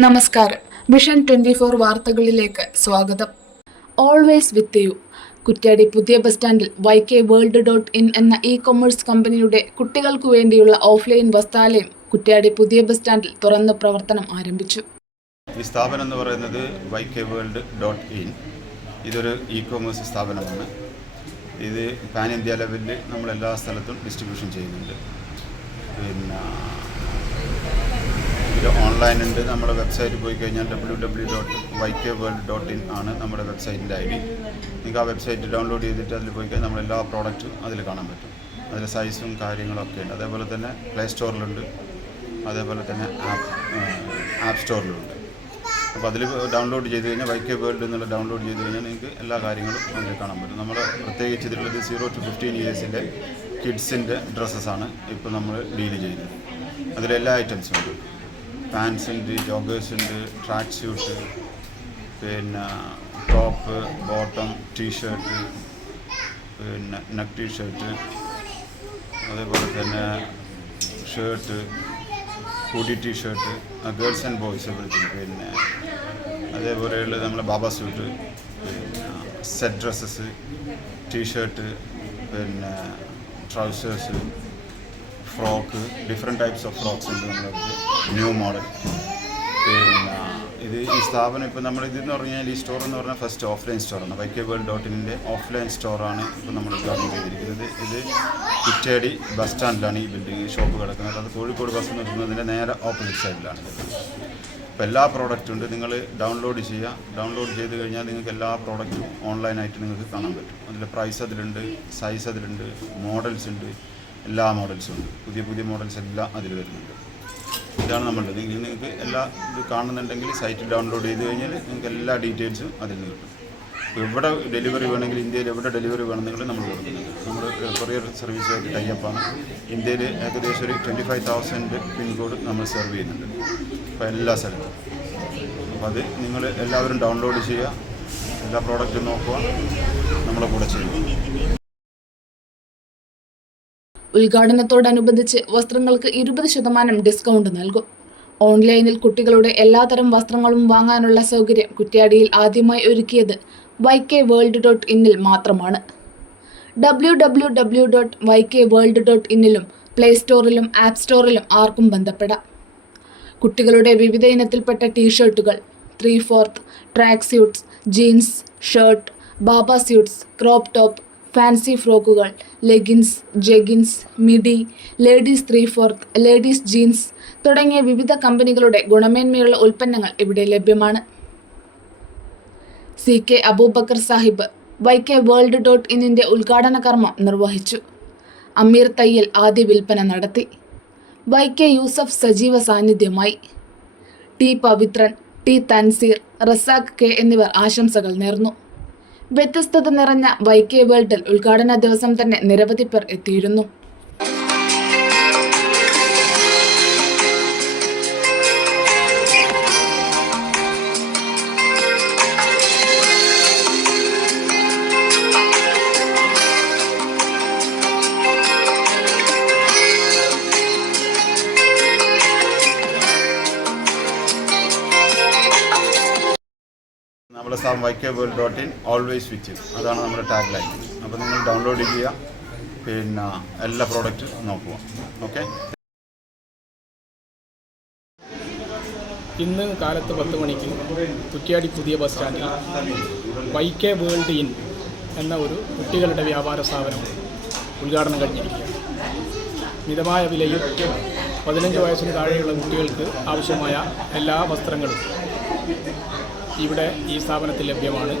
നമസ്കാരം. Vision twenty four വാർത്തകളിലേക്ക് സ്വാഗതം. ഓൾവേസ് വിത്ത് യു കുറ്റ്യാടി പുതിയ ബസ് സ്റ്റാൻഡിൽ Y K world dot in എന്ന ഇ കൊമേഴ്സ് കമ്പനിയുടെ കുട്ടികൾക്കു വേണ്ടിയുള്ള ഓഫ്ലൈൻ വസ്താലയം കുറ്റ്യാടി പുതിയ ബസ് സ്റ്റാൻഡിൽ തുറന്ന് പ്രവർത്തനം ആരംഭിച്ചു. ഈ സ്ഥാപനം എന്ന് പറയുന്നത് Y K world dot in. ഇതൊരു ഇ കൊമേഴ്സ് സ്ഥാപനമാണ്. ഇത് പാൻ ഇന്ത്യ ലെവലിൽ നമ്മൾ എല്ലാ സ്ഥലത്തും ഡിസ്ട്രിബ്യൂഷൻ ചെയ്യുന്നുണ്ട്. പിന്നെ ഇത് ഓൺലൈൻ ഉണ്ട് നമ്മുടെ വെബ്സൈറ്റിൽ പോയി കഴിഞ്ഞാൽ W W dot Y K world dot in ആണ് നമ്മുടെ വെബ്സൈറ്റിന്റെ ഐ ഡി. നിങ്ങൾക്ക് ആ വെബ്സൈറ്റ് ഡൗൺലോഡ് ചെയ്തിട്ട് അതിൽ പോയി കഴിഞ്ഞാൽ നമ്മളെല്ലാ പ്രോഡക്റ്റും അതിൽ കാണാൻ പറ്റും. അതിൽ സൈസും കാര്യങ്ങളൊക്കെ ഉണ്ട്. അതേപോലെ തന്നെ പ്ലേ സ്റ്റോറിലുണ്ട് അതേപോലെ തന്നെ ആപ്പ് ആപ്പ് സ്റ്റോറിലുണ്ട് അപ്പോൾ അതിൽ ഡൗൺലോഡ് ചെയ്ത് കഴിഞ്ഞാൽ വൈക്കെ വേൾഡ് എന്നുള്ള ഡൗൺലോഡ് ചെയ്ത് കഴിഞ്ഞാൽ നിങ്ങൾക്ക് എല്ലാ കാര്യങ്ങളും അതിൽ കാണാൻ പറ്റും. നമ്മൾ പ്രത്യേകിച്ച് ഇതിലുള്ളത് സീറോ ടു ഫിഫ്റ്റീൻ ഇയേഴ്സിന്റെ കിഡ്സിന്റെ ഡ്രസ്സസ് ആണ് ഇപ്പോൾ നമ്മൾ ഡീൽ ചെയ്യുന്നത്. അതിലെല്ലാ ഐറ്റംസും ഉണ്ട്. പാൻസ് ഉണ്ട് ജോഗേഴ്സ് ഉണ്ട് ട്രാക്ക് സ്യൂട്ട് പിന്നെ ടോപ്പ് ബോട്ടം ടീഷർട്ട് പിന്നെ നെക്ക് ടീഷർട്ട് അതേപോലെ തന്നെ shirt hoodie T shirt girls and boys everything പിന്നെ അതേപോലെയുള്ള നമ്മളെ ബാബ സ്യൂട്ട് പിന്നെ സെറ്റ് ഡ്രസ്സസ് ടീഷർട്ട് പിന്നെ trousers frock different types of frocks ഉണ്ട് നമ്മളടുത്ത് ന്യൂ മോഡൽ പിന്നെ ഇത് ഈ സ്ഥാപനം ഇപ്പോൾ നമ്മൾ ഇതെന്ന് പറഞ്ഞാൽ ഈ സ്റ്റോർ എന്ന് പറഞ്ഞാൽ ഫസ്റ്റ് ഓഫ്ലൈൻ സ്റ്റോറാണ് വൈക്കെ വേൾഡ് ഡോട്ട് ഇന്റെ ഓഫ്ലൈൻ സ്റ്റോറാണ് ഇപ്പോൾ നമ്മൾ ഉദ്ഘാടനം ചെയ്തിരിക്കുന്നത്. ഇത് കുറ്റേടി ബസ് സ്റ്റാൻഡിലാണ് ഈ ബിൽഡിംഗ് ഷോപ്പ് കിടക്കുന്നത്. അത് കോഴിക്കോട് ബസ് നിൽക്കുന്നതിന്റെ നേരെ ഓപ്പോസിറ്റ് സൈഡിലാണ് അപ്പോൾ എല്ലാ പ്രോഡക്റ്റും ഉണ്ട്. നിങ്ങൾ ഡൗൺലോഡ് ചെയ്യുക. ഡൗൺലോഡ് ചെയ്ത് കഴിഞ്ഞാൽ നിങ്ങൾക്ക് എല്ലാ പ്രോഡക്റ്റും ഓൺലൈനായിട്ട് നിങ്ങൾക്ക് കാണാൻ പറ്റും. അതിൽ പ്രൈസ് അതിലുണ്ട് സൈസ് അതിലുണ്ട് മോഡൽസ് ഉണ്ട്. എല്ലാ മോഡൽസും ഉണ്ട്. പുതിയ പുതിയ മോഡൽസ് എല്ലാം അതിൽ വരുന്നുണ്ട്. ഇതാണ് നമ്മളുടെ നിങ്ങൾ നിങ്ങൾക്ക് എല്ലാ ഇത് കാണുന്നുണ്ടെങ്കിൽ സൈറ്റ് ഡൗൺലോഡ് ചെയ്ത് കഴിഞ്ഞാൽ നിങ്ങൾക്ക് എല്ലാ ഡീറ്റെയിൽസും അതിൽ നിന്ന് കിട്ടും. ഇപ്പോൾ എവിടെ ഡെലിവറി വേണമെങ്കിൽ ഇന്ത്യയിൽ എവിടെ ഡെലിവറി വേണമെന്നെങ്കിലും നമ്മൾ കൊടുക്കുന്നുണ്ട് നമ്മൾ കൊറിയർ സർവീസ് ടൈപ്പാണ് ഇന്ത്യയിൽ ഏകദേശം ഒരു twenty five thousand pin code നമ്മൾ സെർവ് ചെയ്യുന്നുണ്ട്. അപ്പോൾ എല്ലാ സ്ഥലത്തും. അപ്പോൾ അത് നിങ്ങൾ എല്ലാവരും ഡൗൺലോഡ് ചെയ്യുക. എല്ലാ പ്രോഡക്റ്റും നോക്കുക. നമ്മളെ കൂടെ ചെയ്യുക. ഉദ്ഘാടനത്തോടനുബന്ധിച്ച് വസ്ത്രങ്ങൾക്ക് ഇരുപത് ശതമാനം ഡിസ്കൗണ്ട് നൽകും. ഓൺലൈനിൽ കുട്ടികളുടെ എല്ലാതരം വസ്ത്രങ്ങളും വാങ്ങാനുള്ള സൗകര്യം കുറ്റ്യാടിയിൽ ആദ്യമായി ഒരുക്കിയത് വൈ കെ വേൾഡ് ഡോട്ട് ഇന്നിൽ മാത്രമാണ്. W W W dot Y K world dot ഇന്നിലും play സ്റ്റോറിലും ആപ്പ് സ്റ്റോറിലും ആർക്കും ബന്ധപ്പെടാം. കുട്ടികളുടെ വിവിധ ഇനത്തിൽപ്പെട്ട ടീഷർട്ടുകൾ three fourth track suits jeans shirt baba suits crop top fancy ഫ്രോക്കുകൾ leggings jeggings midi ladies three fourth ladies jeans തുടങ്ങിയ വിവിധ കമ്പനികളുടെ ഗുണമേന്മയുള്ള ഉൽപ്പന്നങ്ങൾ ഇവിടെ ലഭ്യമാണ്. C K Aboobacker Sahib Y K world dot ഇന്നിന്റെ ഉദ്ഘാടന കർമ്മം നിർവഹിച്ചു. അമീർ തയ്യൽ ആദ്യ വിൽപ്പന നടത്തി. വൈ കെ യൂസഫ് സജീവ സാന്നിധ്യമായി. T Pavithran T Thanseer Razak K എന്നിവർ ആശംസകൾ നേർന്നു. വ്യത്യസ്തത നിറഞ്ഞ വൈ കെ വേൾഡിൽ ഉദ്ഘാടന ദിവസം തന്നെ നിരവധി പേർ എത്തിയിരുന്നു Y K world dot in always you അതാണ് നമ്മുടെ ടാഗ് ലൈൻ അപ്പോൾ നിങ്ങൾ ഡൗൺലോഡ് ചെയ്യുക. പിന്നെ എല്ലാ പ്രോഡക്റ്റും നോക്കുക. ഓക്കെ ഇന്ന് കാലത്ത് പത്ത് മണിക്ക് കുറ്റ്യാടി പുതിയ ബസ് സ്റ്റാൻഡിൽ വൈ കെ വേൾഡ് ഇൻ എന്ന ഒരു കുട്ടികളുടെ വ്യാപാര സ്ഥാപനം ഉദ്ഘാടനം കഴിഞ്ഞിരിക്കുകയാണ്. മിതമായ വിലയിൽ പതിനഞ്ച് വയസ്സിന് താഴെയുള്ള കുട്ടികൾക്ക് ആവശ്യമായ എല്ലാ വസ്ത്രങ്ങളും ഇവിടെ ഈ സ്ഥാപനത്തിൽ ലഭ്യമാണ്.